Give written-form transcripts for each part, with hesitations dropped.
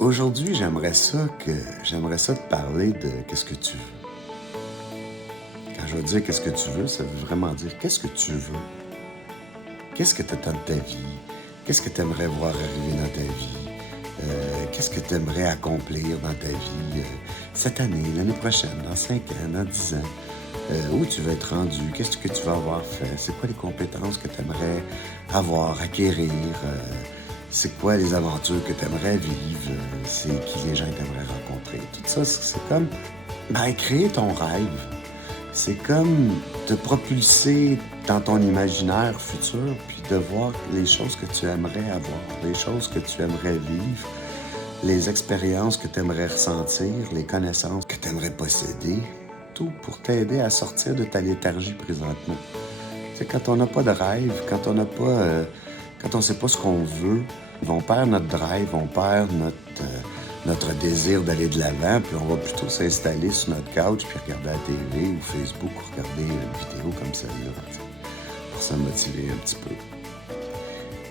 Aujourd'hui, j'aimerais ça te parler de qu'est-ce que tu veux. Quand je veux dire qu'est-ce que tu veux, ça veut vraiment dire qu'est-ce que tu veux. Qu'est-ce que tu attends de ta vie? Qu'est-ce que tu aimerais voir arriver dans ta vie? Qu'est-ce que tu aimerais accomplir dans ta vie cette année, l'année prochaine, dans 5 ans, dans 10 ans? Où tu veux être rendu? Qu'est-ce que tu vas avoir fait? C'est quoi les compétences que tu aimerais avoir, acquérir? C'est quoi les aventures que tu aimerais vivre? C'est qui les gens que tu aimerais rencontrer? Tout ça, c'est comme créer ton rêve. C'est comme te propulser dans ton imaginaire futur, puis de voir les choses que tu aimerais avoir, les choses que tu aimerais vivre, les expériences que tu aimerais ressentir, les connaissances que tu aimerais posséder, tout pour t'aider à sortir de ta léthargie présentement. C'est quand on n'a pas de rêve, quand on n'a pas, quand on sait pas ce qu'on veut, on perd notre drive, on perd notre désir d'aller de l'avant, puis on va plutôt s'installer sur notre couch puis regarder la TV ou Facebook ou regarder une vidéo comme celle-là, pour se motiver un petit peu.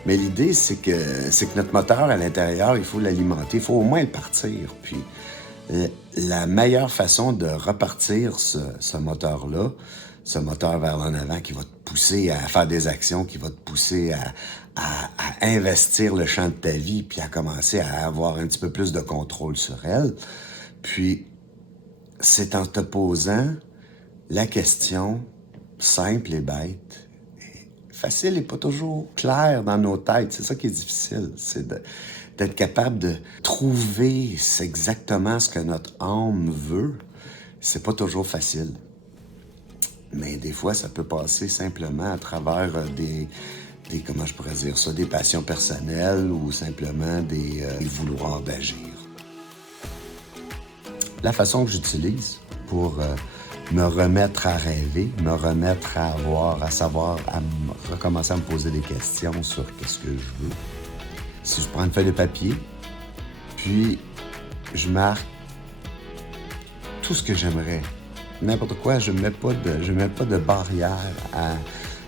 Mais l'idée, c'est que notre moteur à l'intérieur, il faut l'alimenter, il faut au moins le partir. Puis la meilleure façon de repartir ce moteur-là, ce moteur vers l'en avant qui va te pousser à faire des actions, qui va te pousser à investir le champ de ta vie, puis à commencer à avoir un petit peu plus de contrôle sur elle. Puis, c'est en te posant la question simple et bête, facile et pas toujours claire dans nos têtes. C'est ça qui est difficile, c'est d'être capable de trouver exactement ce que notre âme veut. C'est pas toujours facile. Mais des fois, ça peut passer simplement à travers des comment je pourrais dire ça, des passions personnelles ou simplement des vouloirs d'agir. La façon que j'utilise pour me remettre à rêver, me remettre à recommencer à me poser des questions sur qu'est-ce que je veux. Si je prends une feuille de papier, puis je marque tout ce que j'aimerais. N'importe quoi, je mets pas de barrière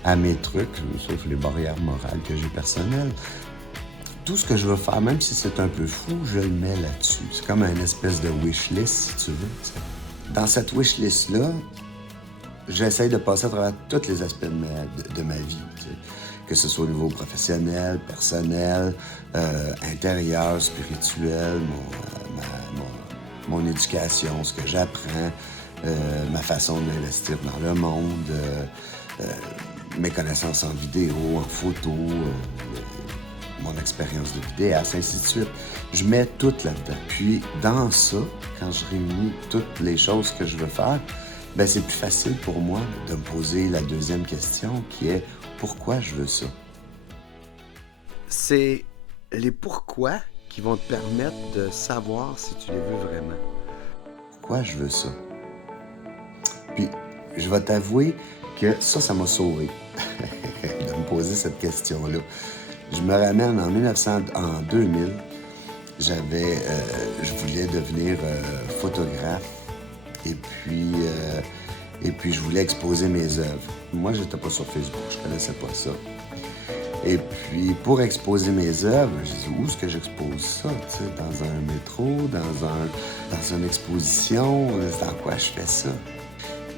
à mes trucs, sauf les barrières morales que j'ai personnelles. Tout ce que je veux faire, même si c'est un peu fou, je le mets là-dessus. C'est comme une espèce de wish list, si tu veux. T'sais. Dans cette wish list-là, j'essaie de passer à travers tous les aspects de ma vie. T'sais. Que ce soit au niveau professionnel, personnel, intérieur, spirituel, mon éducation, ce que j'apprends, ma façon d'investir dans le monde, mes connaissances en vidéo, en photo, mon expérience de vidéaste, ainsi de suite. Je mets tout là-dedans. Puis, dans ça, quand je réunis toutes les choses que je veux faire, ben c'est plus facile pour moi de me poser la deuxième question qui est « Pourquoi je veux ça? » C'est les pourquoi qui vont te permettre de savoir si tu les veux vraiment. Pourquoi je veux ça? Puis, je vais t'avouer que ça m'a sauvé de me poser cette question-là. Je me ramène en 2000, je voulais devenir photographe et puis je voulais exposer mes œuvres. Moi, j'étais pas sur Facebook, je connaissais pas ça. Et puis, pour exposer mes œuvres, j'ai dit, où est-ce que j'expose ça? T'sais, dans un métro, dans une exposition, dans quoi je fais ça?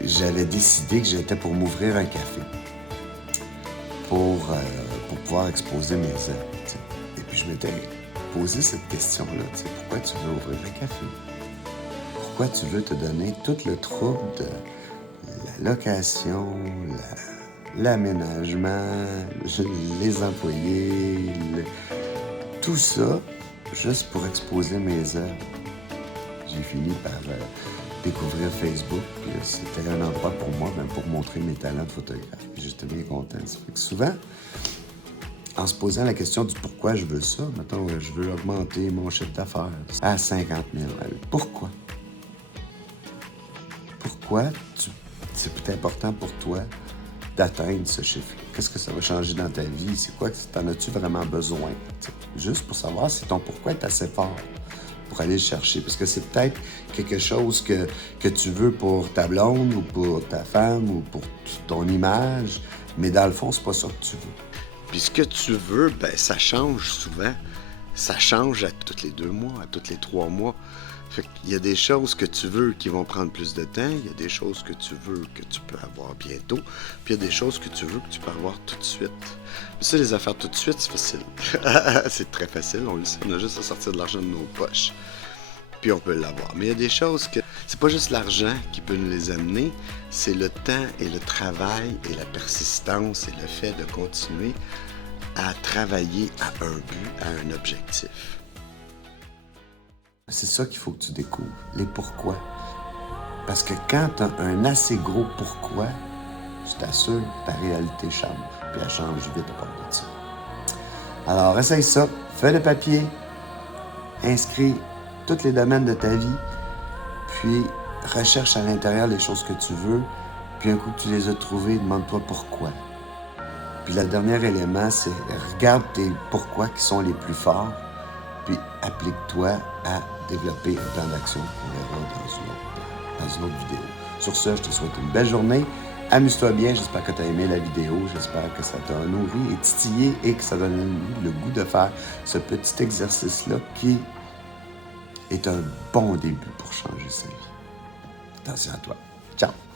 J'avais décidé que j'étais pour m'ouvrir un café pour pouvoir exposer mes œuvres. T'sais. Et puis, je m'étais posé cette question-là. T'sais, pourquoi tu veux ouvrir un café? Pourquoi tu veux te donner tout le trouble de la location, l'aménagement, les employés, tout ça, juste pour exposer mes œuvres. J'ai fini par découvrir Facebook, puis c'était un endroit pour moi, même pour montrer mes talents de photographe. Puis j'étais bien content. Ça fait que souvent, en se posant la question du pourquoi je veux ça, mettons, je veux augmenter mon chiffre d'affaires à 50 000. Pourquoi? Pourquoi c'est plus important pour toi d'atteindre ce chiffre? Qu'est-ce que ça va changer dans ta vie? C'est quoi? T'en as-tu vraiment besoin? T'sais, juste pour savoir si ton pourquoi est assez fort pour aller le chercher. Parce que c'est peut-être quelque chose que tu veux pour ta blonde ou pour ta femme ou pour ton image, mais dans le fond, c'est pas ça que tu veux. Puis ce que tu veux, ben ça change souvent Ça change à tous les 2 mois, à tous les 3 mois. Fait qu'il y a des choses que tu veux qui vont prendre plus de temps, il y a des choses que tu veux que tu peux avoir bientôt, puis il y a des choses que tu veux que tu peux avoir tout de suite. Mais ça, les affaires tout de suite, c'est facile. C'est très facile, on le sait, on a juste à sortir de l'argent de nos poches, puis on peut l'avoir. Mais il y a des choses que c'est pas juste l'argent qui peut nous les amener, c'est le temps et le travail et la persistance et le fait de continuer à travailler à un but, à un objectif. C'est ça qu'il faut que tu découvres, les pourquoi. Parce que quand tu as un assez gros pourquoi, je t'assure, ta réalité change. Puis elle change vite à part de ça. Alors, essaye ça, feuille de papier, inscris tous les domaines de ta vie, puis recherche à l'intérieur les choses que tu veux, puis un coup que tu les as trouvées, demande-toi pourquoi. Puis le dernier élément, c'est regarde tes pourquoi qui sont les plus forts, puis applique-toi à développer un plan d'action qu'on verra dans une autre vidéo. Sur ce, je te souhaite une belle journée. Amuse-toi bien. J'espère que tu as aimé la vidéo. J'espère que ça t'a nourri et titillé et que ça donne le goût de faire ce petit exercice-là qui est un bon début pour changer sa vie. Attention à toi. Ciao!